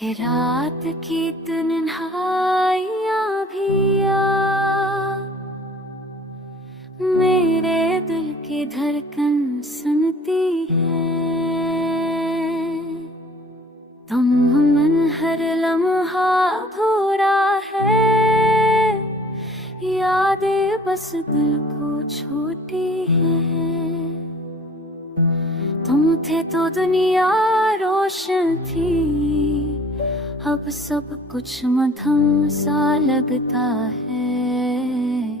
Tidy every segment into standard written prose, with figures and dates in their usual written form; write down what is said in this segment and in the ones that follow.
ये रात की तन्हाइयाँ भी मेरे दिल की धड़कन सुनती है। तुम मन हर लम्हा भोरा है, यादें बस दिल को छूटी है। तुम थे तो दुनिया रोशन थी, अब सब कुछ मध्यम सा लगता है।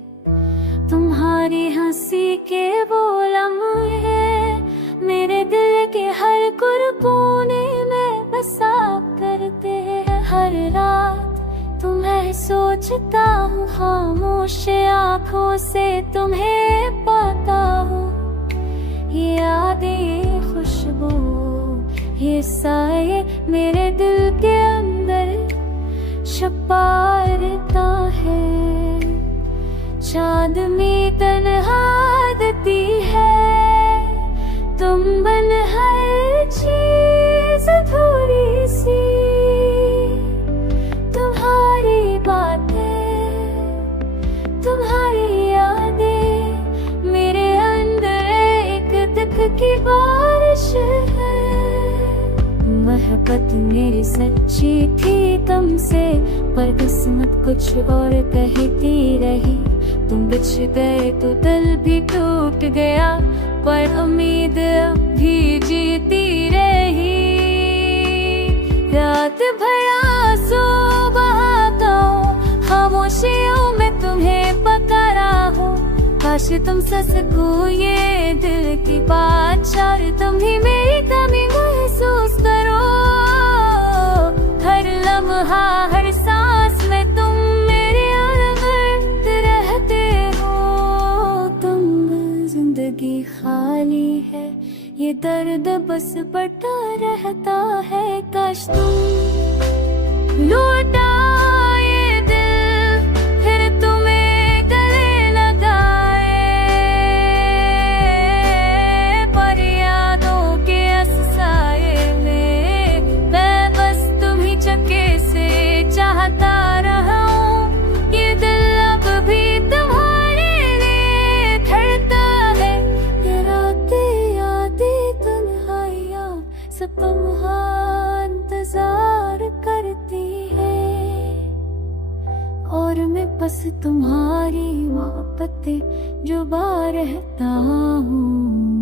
तुम्हारी हंसी के वो लम्हे मेरे दिल के हर कोने में बसा करते हैं। हर रात तुम्हें सोचता हूँ, खामोश आँखों से तुम्हें पाता हूँ। ये यादें, खुशबू, ये साए मेरे दिल के अंदर छुपाता है। चांदनी तन्हा देती है, तुम बन हर चीज थोड़ी सी। तुम्हारी बातें, तुम्हारी यादें मेरे अंदर एक दुख की बारिश है। मोहब्बत मेरी सच्ची थी तुमसे, पर किस्मत कुछ और कहती रही। तुम बिछ गए तो दिल भी टूट गया, पर उम्मीद अब भी जीती रही। रात भर आंसू बहाता हूँ, खामोशियों में तुम्हें पकड़ा हूँ। काश तुम सको ये दिल की बात, और तुम ही मेरी कमी महसूस करो। हर लम्हा, हर सांस में तुम मेरे अंदर रहते हो। तुम जिंदगी खाली है, ये दर्द बस बढ़ता रहता है। काश तुम लौटा ये दिल, फिर तुम्हें गले लगाए। पर यादों के अफसाए में मैं बस तुम्ही चक्के से चाहता रहा हूँ। ये दिल अब भी तुम्हारे लिए धड़कता है। ये रातें, यादें, तन्हाइयाँ सब तुम्हारा इंतजार करती है। और मैं बस तुम्हारी मोहब्बतें जुबा रहता हूँ।